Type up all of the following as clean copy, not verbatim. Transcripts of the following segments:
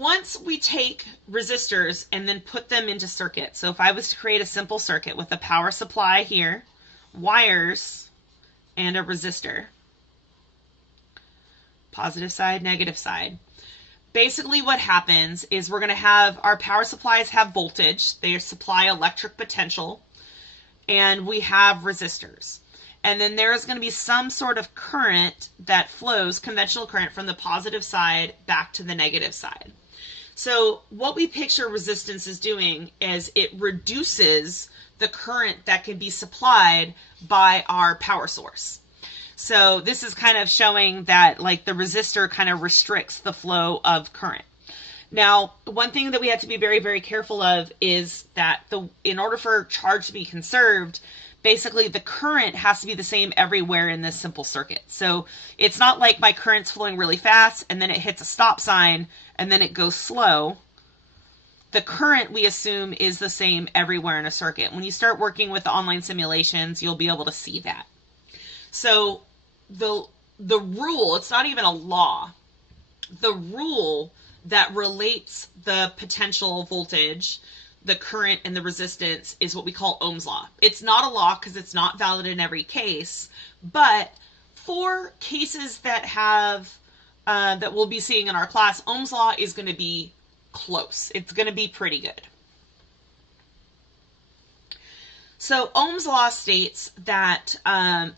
Once we take resistors and then put them into circuit, so if I was to create a simple circuit with a power supply here, wires, and a resistor, positive side, negative side. Basically what happens is we're going to have our power supplies have voltage, they supply electric potential, and we have resistors. And then there is going to be some sort of current that flows, conventional current, from the positive side back to the negative side. So what we picture resistance is doing is it reduces the current that can be supplied by our power source. So this is kind of showing that like the resistor kind of restricts the flow of current. Now, one thing that we have to be very, very careful of is that in order for charge to be conserved, basically the current has to be the same everywhere in this simple circuit. So it's not like my current's flowing really fast and then it hits a stop sign and then it goes slow. The current, we assume, is the same everywhere in a circuit. When you start working with the online simulations, you'll be able to see that. So the rule, it's not even a law, the rule that relates the potential voltage, the current, and the resistance is what we call Ohm's law. It's not a law because it's not valid in every case, but for cases that have that we'll be seeing in our class, Ohm's law is going to be close. It's going to be pretty good. So Ohm's law states that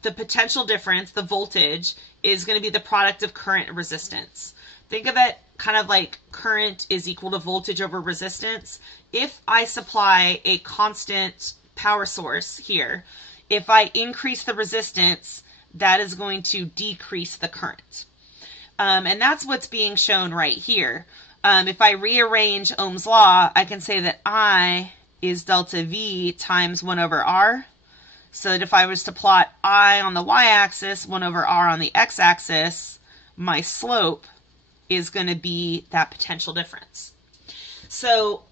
the potential difference, the voltage, is going to be the product of current and resistance. Think of it kind of like current is equal to voltage over resistance. If I supply a constant power source here, if I increase the resistance, that is going to decrease the current. And that's what's being shown right here. If I rearrange Ohm's law, I can say that I is delta V times 1 over R. So that if I was to plot I on the y-axis, 1 over R on the x-axis, my slope is going to be that potential difference. So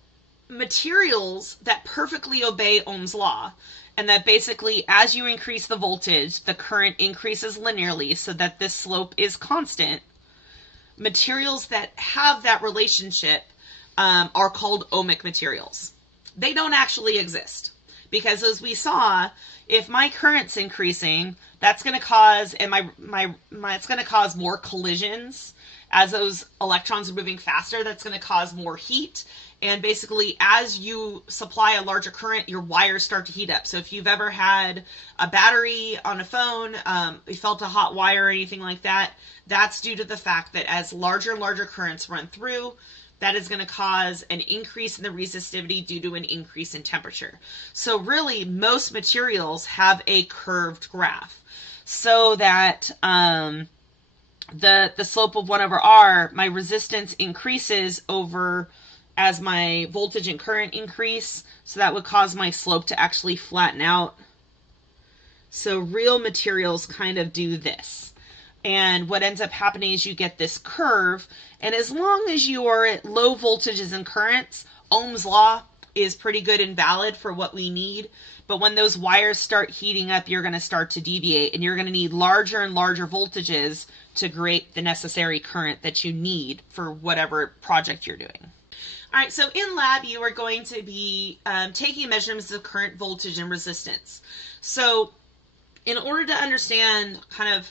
materials that perfectly obey Ohm's law, and that basically as you increase the voltage, the current increases linearly so that this slope is constant, materials that have that relationship are called ohmic materials. They don't actually exist because, as we saw, if my current's increasing, that's going to cause, and it's going to cause more collisions. As those electrons are moving faster, that's going to cause more heat. And basically, as you supply a larger current, your wires start to heat up. So if you've ever had a battery on a phone, you felt a hot wire or anything like that, that's due to the fact that as larger and larger currents run through, that is going to cause an increase in the resistivity due to an increase in temperature. So really, most materials have a curved graph so that the slope of 1 over R, my resistance increases over as my voltage and current increase. So that would cause my slope to actually flatten out. So real materials kind of do this. And what ends up happening is you get this curve. And as long as you are at low voltages and currents, Ohm's law is pretty good and valid for what we need. But when those wires start heating up, you're going to start to deviate. And you're going to need larger and larger voltages to create the necessary current that you need for whatever project you're doing. All right, so in lab, you are going to be taking measurements of current, voltage, and resistance. So in order to understand kind of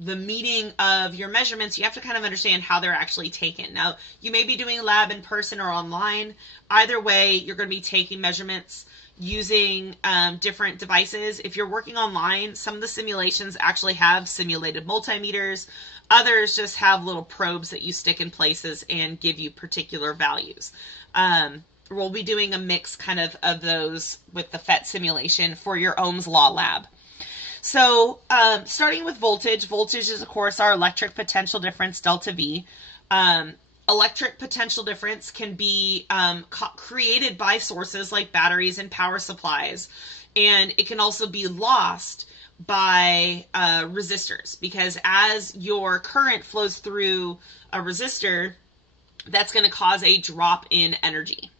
the meaning of your measurements, you have to kind of understand how they're actually taken. Now, you may be doing lab in person or online. Either way, you're going to be taking measurements using different devices. If you're working online, some of the simulations actually have simulated multimeters. Others just have little probes that you stick in places and give you particular values. We'll be doing a mix kind of those with the PHYS simulation for your Ohm's law lab. So starting with voltage, voltage is, of course, our electric potential difference, delta V. Electric potential difference can be created by sources like batteries and power supplies, and it can also be lost by resistors, because as your current flows through a resistor, that's going to cause a drop in energy.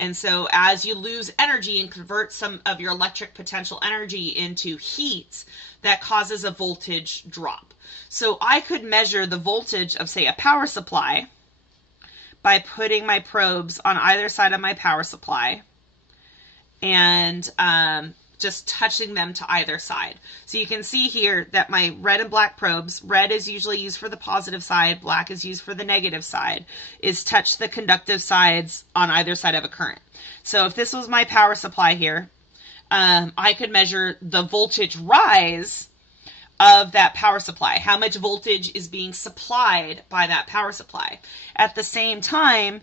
And so as you lose energy and convert some of your electric potential energy into heat, that causes a voltage drop. So I could measure the voltage of, say, a power supply by putting my probes on either side of my power supply and just touching them to either side. So you can see here that my red and black probes, red is usually used for the positive side, black is used for the negative side, is touch the conductive sides on either side of a current. So if this was my power supply here, I could measure the voltage rise of that power supply, how much voltage is being supplied by that power supply. At the same time,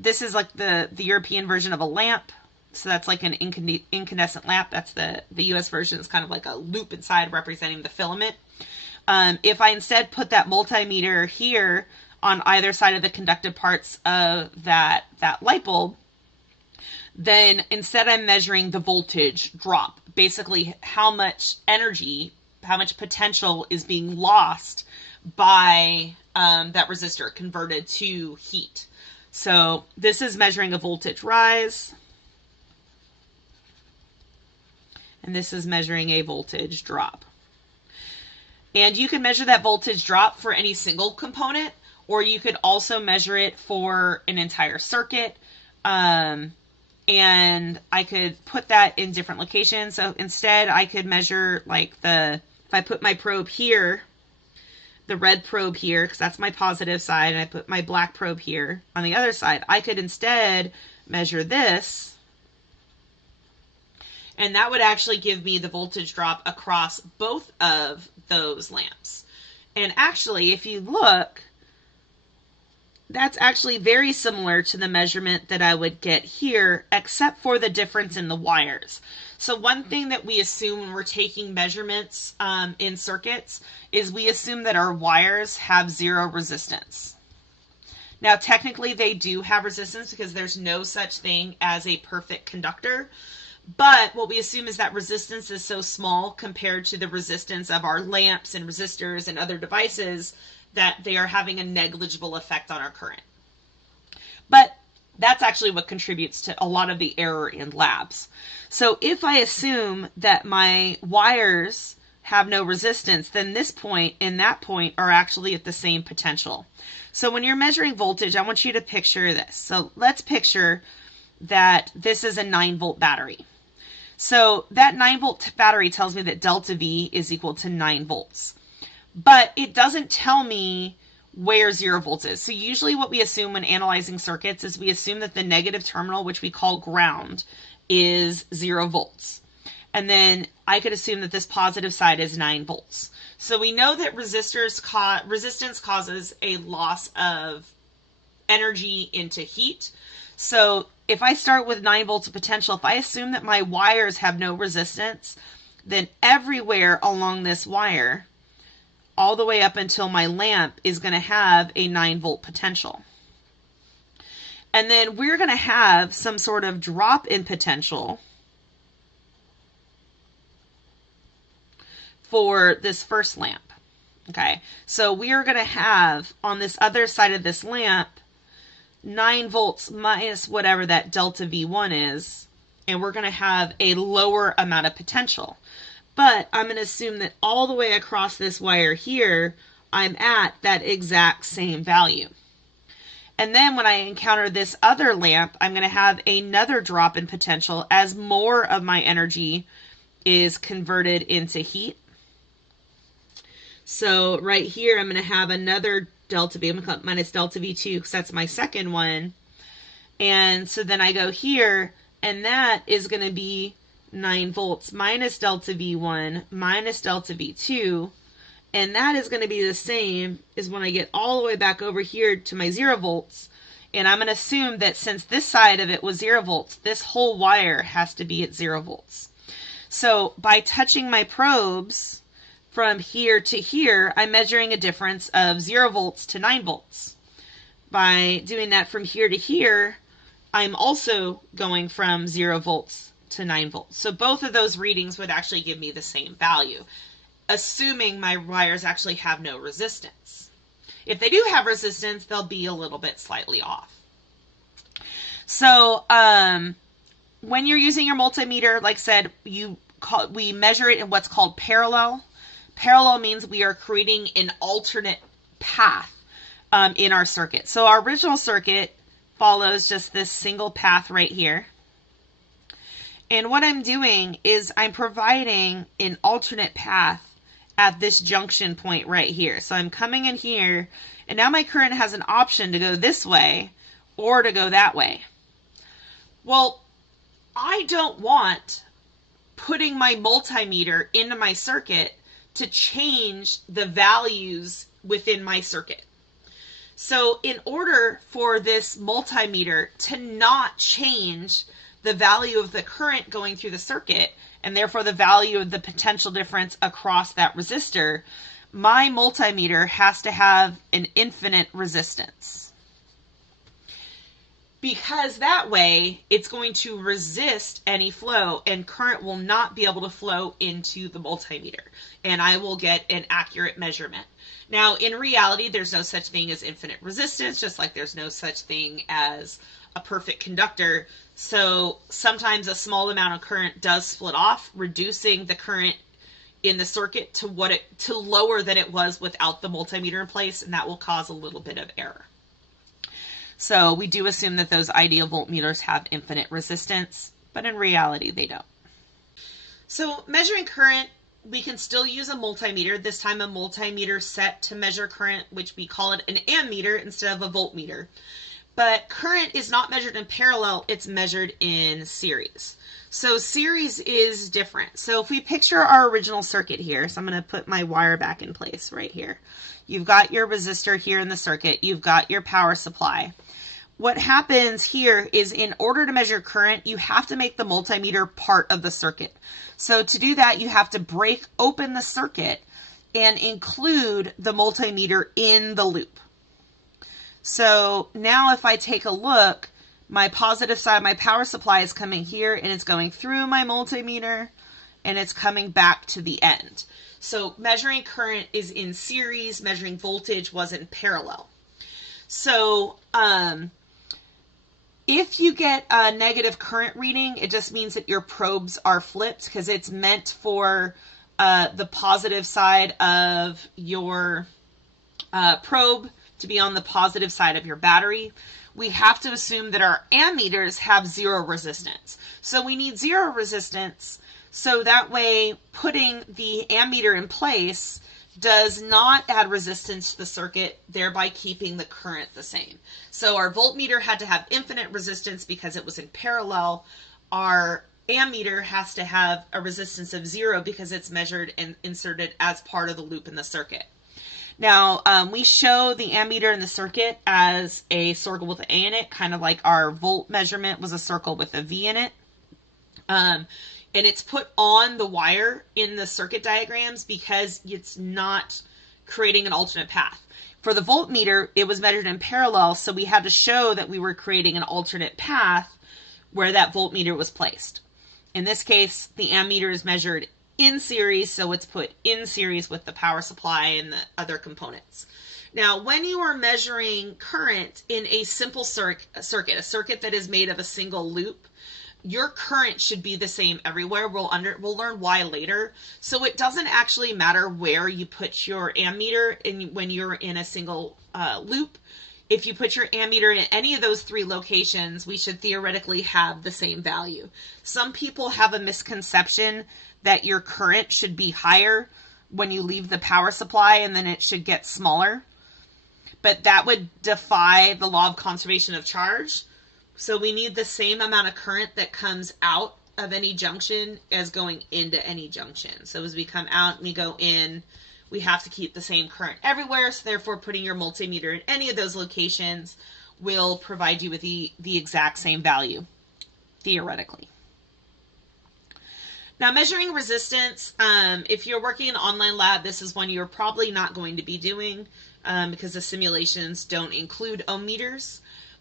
this is like the European version of a lamp. So that's like an incandescent lamp. That's the US version. It's kind of like a loop inside representing the filament. If I instead put that multimeter here on either side of the conductive parts of that light bulb, then instead I'm measuring the voltage drop, basically how much energy, how much potential is being lost by that resistor converted to heat. So this is measuring a voltage rise, and this is measuring a voltage drop. And you can measure that voltage drop for any single component, or you could also measure it for an entire circuit. And I could put that in different locations. So instead I could measure like if I put my probe here, the red probe here, because that's my positive side, and I put my black probe here on the other side, I could instead measure this, and that would actually give me the voltage drop across both of those lamps. And actually, if you look, that's actually very similar to the measurement that I would get here, except for the difference in the wires. So one thing that we assume when we're taking measurements in circuits is we assume that our wires have zero resistance. Now, technically they do have resistance because there's no such thing as a perfect conductor. But what we assume is that resistance is so small compared to the resistance of our lamps and resistors and other devices that they are having a negligible effect on our current. But that's actually what contributes to a lot of the error in labs. So if I assume that my wires have no resistance, then this point and that point are actually at the same potential. So when you're measuring voltage, I want you to picture this. So let's picture that this is a 9-volt battery. So that 9-volt battery tells me that delta V is equal to 9 volts. But it doesn't tell me where 0 volts is. So usually what we assume when analyzing circuits is we assume that the negative terminal, which we call ground, is 0 volts. And then I could assume that this positive side is 9 volts. So we know that resistance causes a loss of energy into heat. So if I start with 9 volts of potential, if I assume that my wires have no resistance, then everywhere along this wire, all the way up until my lamp, is going to have a 9-volt potential. And then we're going to have some sort of drop in potential for this first lamp. Okay, so we are going to have on this other side of this lamp 9 volts minus whatever that delta V1 is, and we're going to have a lower amount of potential. But I'm going to assume that all the way across this wire here, I'm at that exact same value. And then when I encounter this other lamp, I'm going to have another drop in potential as more of my energy is converted into heat. So right here, I'm going to have another delta V. I'm going to call it minus delta V2 because that's my second one. And so then I go here, and that is going to be 9 volts minus delta V1 minus delta V2. And that is going to be the same as when I get all the way back over here to my 0 volts. And I'm going to assume that since this side of it was 0 volts, this whole wire has to be at 0 volts. So by touching my probes from here to here, I'm measuring a difference of 0 volts to 9 volts. By doing that from here to here, I'm also going from 0 volts to 9 volts. So both of those readings would actually give me the same value, assuming my wires actually have no resistance. If they do have resistance, they'll be a little bit slightly off. So when you're using your multimeter, like I said, we measure it in what's called parallel. Parallel means we are creating an alternate path in our circuit. So our original circuit follows just this single path right here. And what I'm doing is I'm providing an alternate path at this junction point right here. So I'm coming in here, and now my current has an option to go this way or to go that way. Well, I don't want putting my multimeter into my circuit to change the values within my circuit. So in order for this multimeter to not change the value of the current going through the circuit, and therefore the value of the potential difference across that resistor, my multimeter has to have an infinite resistance. Because that way, it's going to resist any flow, and current will not be able to flow into the multimeter, and I will get an accurate measurement. Now, in reality, there's no such thing as infinite resistance, just like there's no such thing as a perfect conductor. So sometimes a small amount of current does split off, reducing the current in the circuit to lower than it was without the multimeter in place, and that will cause a little bit of error. So we do assume that those ideal voltmeters have infinite resistance, but in reality they don't. So measuring current, we can still use a multimeter, this time a multimeter set to measure current, which we call it an ammeter instead of a voltmeter. But current is not measured in parallel, it's measured in series. So series is different. So if we picture our original circuit here, so I'm going to put my wire back in place right here. You've got your resistor here in the circuit, you've got your power supply. What happens here is in order to measure current, you have to make the multimeter part of the circuit. So to do that, you have to break open the circuit and include the multimeter in the loop. So now if I take a look, my positive side of my power supply is coming here and it's going through my multimeter and it's coming back to the end. So measuring current is in series, measuring voltage was in parallel. So if you get a negative current reading, it just means that your probes are flipped because it's meant for the positive side of your probe to be on the positive side of your battery. We have to assume that our ammeters have zero resistance. So we need zero resistance, so that way putting the ammeter in place does not add resistance to the circuit, thereby keeping the current the same. So our voltmeter had to have infinite resistance because it was in parallel. Our ammeter has to have a resistance of zero because it's measured and inserted as part of the loop in the circuit. Now, we show the ammeter in the circuit as a circle with an A in it, kind of like our volt measurement was a circle with a V in it. And it's put on the wire in the circuit diagrams because it's not creating an alternate path. For the voltmeter, it was measured in parallel, so we had to show that we were creating an alternate path where that voltmeter was placed. In this case, the ammeter is measured in series, so it's put in series with the power supply and the other components. Now, when you are measuring current in a simple circuit, a circuit that is made of a single loop, your current should be the same everywhere. We'll learn why later. So it doesn't actually matter where you put your ammeter when you're in a single loop. If you put your ammeter in any of those three locations, we should theoretically have the same value. Some people have a misconception that your current should be higher when you leave the power supply and then it should get smaller. But that would defy the law of conservation of charge. So we need the same amount of current that comes out of any junction as going into any junction. So as we come out and we go in, we have to keep the same current everywhere. So therefore, putting your multimeter in any of those locations will provide you with the exact same value, theoretically. Now, measuring resistance, if you're working in an online lab, this is one you're probably not going to be doing because the simulations don't include ohm meters.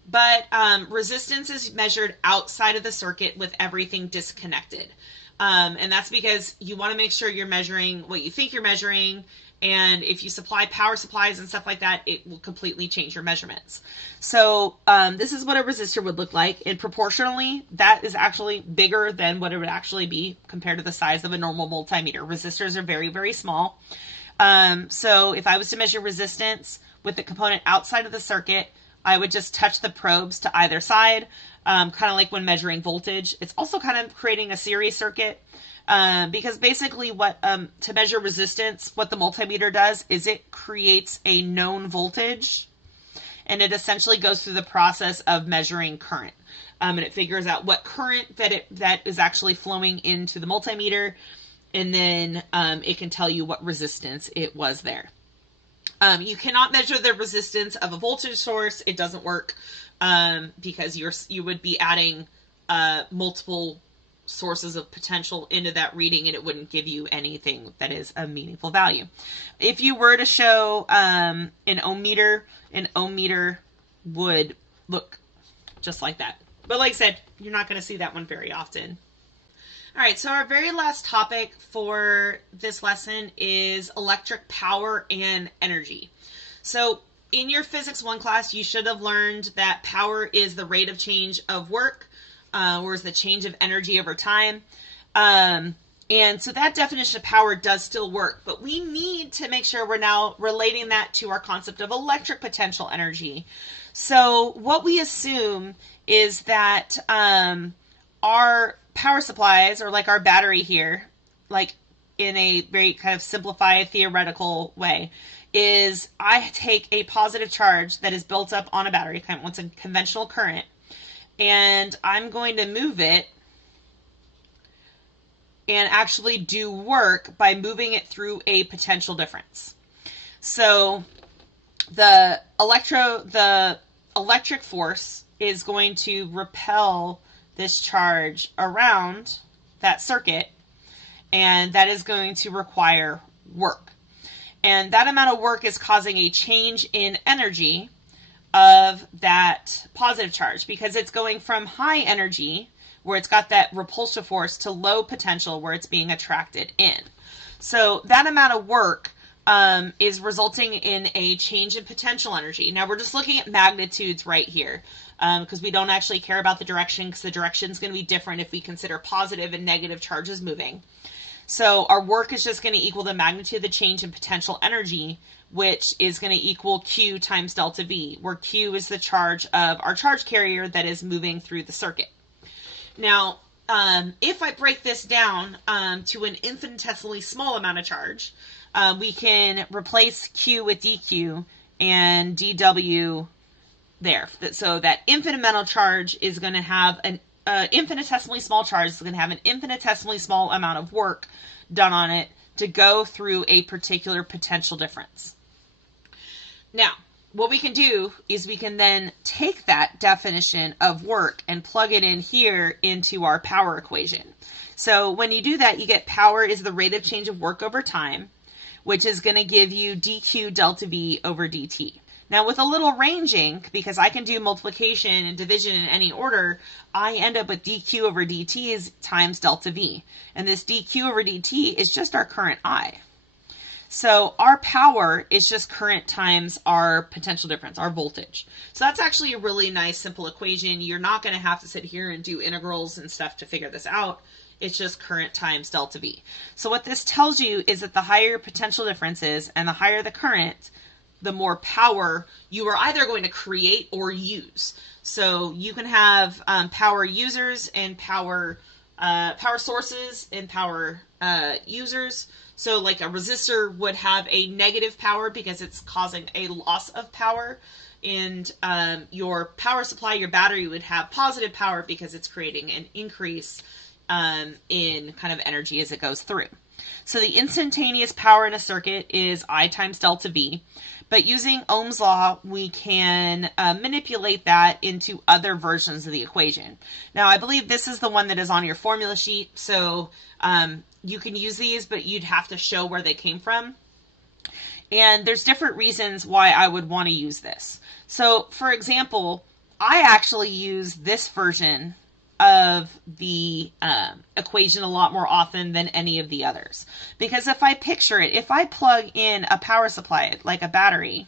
But resistance is measured outside of the circuit with everything disconnected. And that's because you want to make sure you're measuring what you think you're measuring. And if you supply power supplies and stuff like that, it will completely change your measurements. So this is what a resistor would look like. And proportionally, that is actually bigger than what it would actually be compared to the size of a normal multimeter. Resistors are very, very small. So if I was to measure resistance with the component outside of the circuit, I would just touch the probes to either side, kind of like when measuring voltage. It's also kind of creating a series circuit, because basically what to measure resistance, what the multimeter does is it creates a known voltage, and it essentially goes through the process of measuring current. And it figures out what current that is actually flowing into the multimeter, and then it can tell you what resistance it was there. You cannot measure the resistance of a voltage source. It doesn't work because you would be adding multiple sources of potential into that reading, and it wouldn't give you anything that is a meaningful value. If you were to show an ohm meter would look just like that. But like I said, you're not going to see that one very often. All right, so our very last topic for this lesson is electric power and energy. So in your Physics 1 class, you should have learned that power is the rate of change of work, or is the change of energy over time. And so that definition of power does still work, but we need to make sure we're now relating that to our concept of electric potential energy. So what we assume is that our power supplies, or like our battery here, like in a very kind of simplified theoretical way, is I take a positive charge that is built up on a battery, kind of what's a conventional current, and I'm going to move it and actually do work by moving it through a potential difference. So the electric force is going to repel this charge around that circuit, and that is going to require work. And that amount of work is causing a change in energy of that positive charge, because it's going from high energy, where it's got that repulsive force, to low potential, where it's being attracted in. So that amount of work is resulting in a change in potential energy. Now we're just looking at magnitudes right here, because we don't actually care about the direction, because the direction is going to be different if we consider positive and negative charges moving. So our work is just going to equal the magnitude of the change in potential energy, which is going to equal Q times delta V, where Q is the charge of our charge carrier that is moving through the circuit. Now, if I break this down to an infinitesimally small amount of charge, we can replace Q with dQ and dW there. So that infinitesimal charge is going to have an infinitesimally small charge is going to have an infinitesimally small amount of work done on it to go through a particular potential difference. Now, what we can do is we can then take that definition of work and plug it in here into our power equation. So when you do that, you get power is the rate of change of work over time, which is going to give you dQ delta V over dt. Now with a little ranging, because I can do multiplication and division in any order, I end up with dQ over dt is times delta V. And this dQ over dt is just our current I. So our power is just current times our potential difference, our voltage. So that's actually a really nice simple equation. You're not going to have to sit here and do integrals and stuff to figure this out. It's just current times delta V. So what this tells you is that the higher your potential difference is and the higher the current, the more power you are either going to create or use. So you can have power users and power sources and power users. So like a resistor would have a negative power because it's causing a loss of power. And your power supply, your battery, would have positive power because it's creating an increase in kind of energy as it goes through. So the instantaneous power in a circuit is I times delta V. But using Ohm's law, we can manipulate that into other versions of the equation. Now, I believe this is the one that is on your formula sheet. So you can use these, but you'd have to show where they came from. And there's different reasons why I would want to use this. So, for example, I actually use this version of the equation a lot more often than any of the others. Because if I picture it, if I plug in a power supply, like a battery,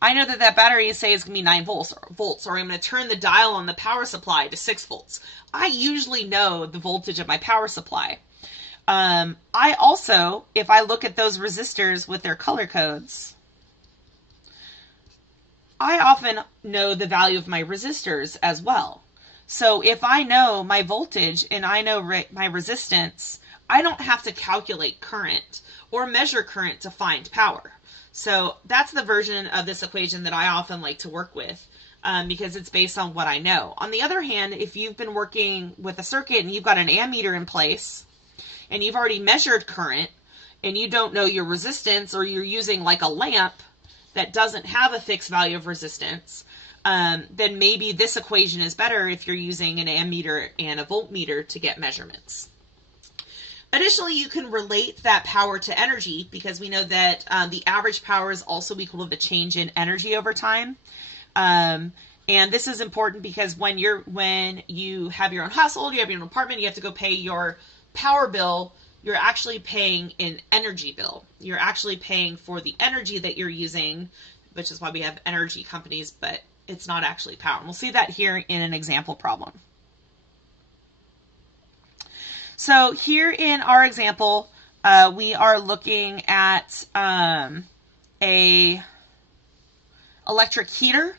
I know that that battery, say, is going to be 9 volts, or I'm going to turn the dial on the power supply to 6 volts. I usually know the voltage of my power supply. I also, if I look at those resistors with their color codes, I often know the value of my resistors as well. So if I know my voltage and I know my resistance, I don't have to calculate current or measure current to find power. So that's the version of this equation that I often like to work with, because it's based on what I know. On the other hand, if you've been working with a circuit and you've got an ammeter in place and you've already measured current and you don't know your resistance, or you're using like a lamp that doesn't have a fixed value of resistance, then maybe this equation is better if you're using an ammeter and a voltmeter to get measurements. Additionally, you can relate that power to energy, because we know that the average power is also equal to the change in energy over time. And this is important because when you have your own household, you have your own apartment, you have to go pay your power bill, you're actually paying an energy bill. You're actually paying for the energy that you're using, which is why we have energy companies, but it's not actually power. And we'll see that here in an example problem. So here in our example, we are looking at a electric heater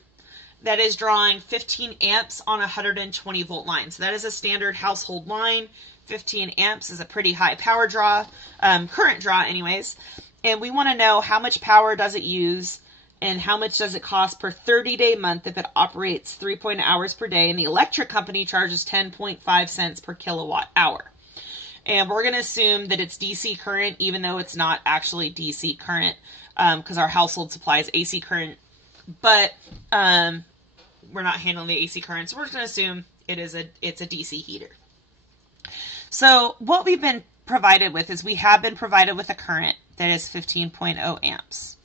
that is drawing 15 amps on a 120 volt line. So that is a standard household line. 15 amps is a pretty high power draw, current draw anyways. And we want to know how much power does it use and how much does it cost per 30-day month if it operates 3.0 hours per day, and the electric company charges 10.5 cents per kilowatt hour. And we're going to assume that it's DC current, even though it's not actually DC current, because our household supplies AC current, but we're not handling the AC current, so we're just going to assume it's a DC heater. So what we've been provided with is we have been provided with a current that is 15.0 amps.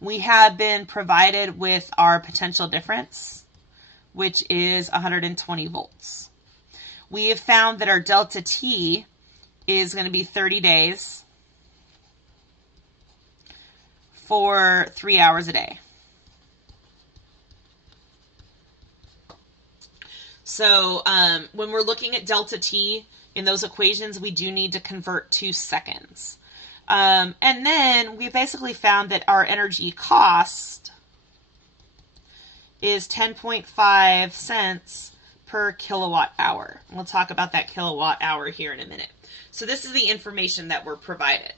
We have been provided with our potential difference, which is 120 volts. We have found that our delta T is going to be 30 days for 3 hours a day. So when we're looking at delta T in those equations, we do need to convert to seconds. And then we basically found that our energy cost is 10.5 cents per kilowatt hour. We'll talk about that kilowatt hour here in a minute. So this is the information that we're provided.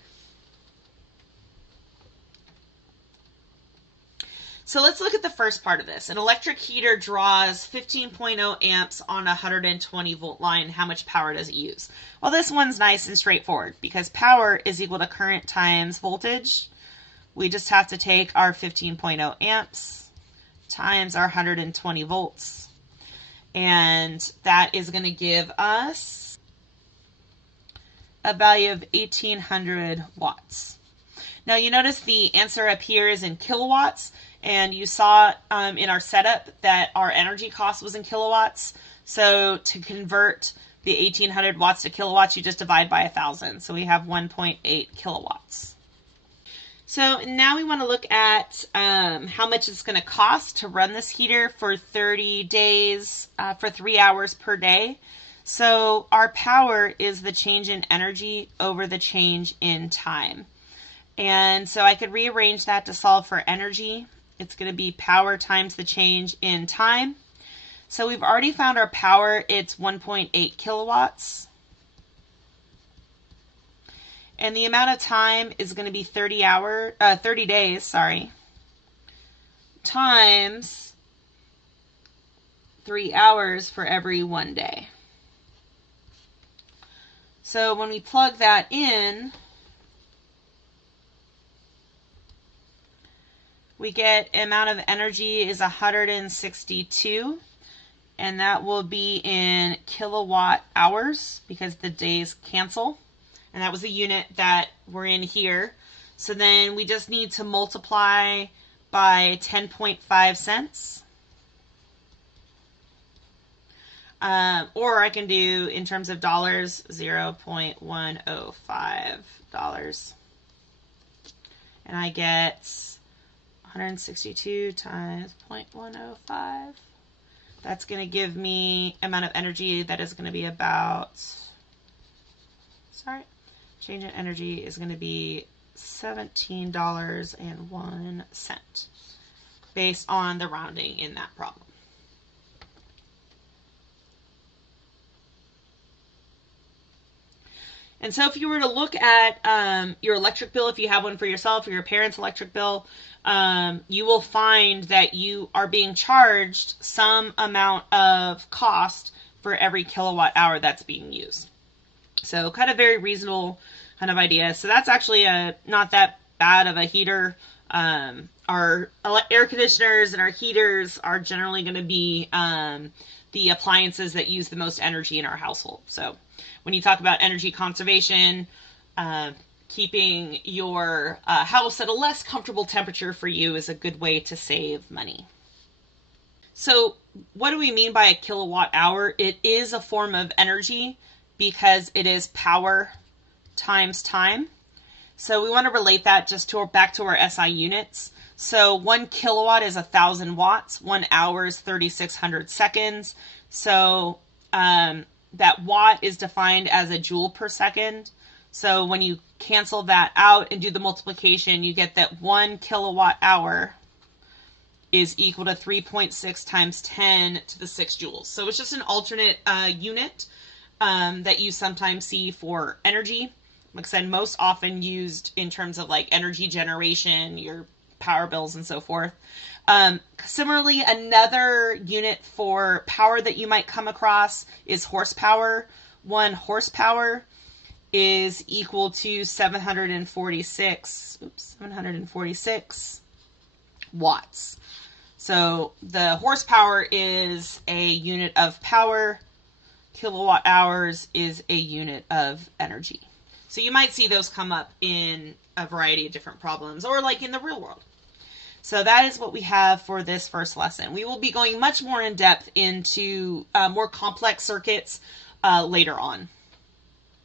So let's look at the first part of this. An electric heater draws 15.0 amps on a 120 volt line. How much power does it use? Well, this one's nice and straightforward because power is equal to current times voltage. We just have to take our 15.0 amps times our 120 volts. And that is going to give us a value of 1800 watts. Now you notice the answer up here is in kilowatts, and you saw in our setup that our energy cost was in kilowatts. So to convert the 1800 watts to kilowatts, you just divide by 1,000. So we have 1.8 kilowatts. So now we want to look at how much it's going to cost to run this heater for 30 days, for 3 hours per day. So our power is the change in energy over the change in time. And so I could rearrange that to solve for energy. It's going to be power times the change in time. So we've already found our power. It's 1.8 kilowatts. And the amount of time is going to be 30 days, times 3 hours for every 1 day. So when we plug that in, we get amount of energy is 162, and that will be in kilowatt hours because the days cancel. And that was the unit that we're in here. So then we just need to multiply by 10.5 cents. Or I can do, in terms of dollars, $0.105. And I get 162 times 0.105. That's going to give me amount of energy that is going to be about Sorry. Change in energy is going to be $17.01 based on the rounding in that problem. And so if you were to look at your electric bill, if you have one for yourself or your parents' electric bill, you will find that you are being charged some amount of cost for every kilowatt hour that's being used. So kind of very reasonable kind of idea. So that's actually not that bad of a heater. Our air conditioners and our heaters are generally going to be the appliances that use the most energy in our household. So when you talk about energy conservation, keeping your house at a less comfortable temperature for you is a good way to save money. So what do we mean by a kilowatt hour? It is a form of energy because it is power times time. So we want to relate that just back to our SI units. So 1 kilowatt is 1,000 watts. 1 hour is 3,600 seconds. So that watt is defined as a joule per second. So when you cancel that out and do the multiplication, you get that 1 kilowatt hour is equal to 3.6 times 10 to the 6 joules. So it's just an alternate unit that you sometimes see for energy. Like I said, most often used in terms of like energy generation, your power bills and so forth. Similarly, another unit for power that you might come across is horsepower. 1 horsepower is equal to 746 watts. So the horsepower is a unit of power. Kilowatt hours is a unit of energy. So you might see those come up in a variety of different problems or like in the real world. So that is what we have for this first lesson. We will be going much more in depth into more complex circuits later on.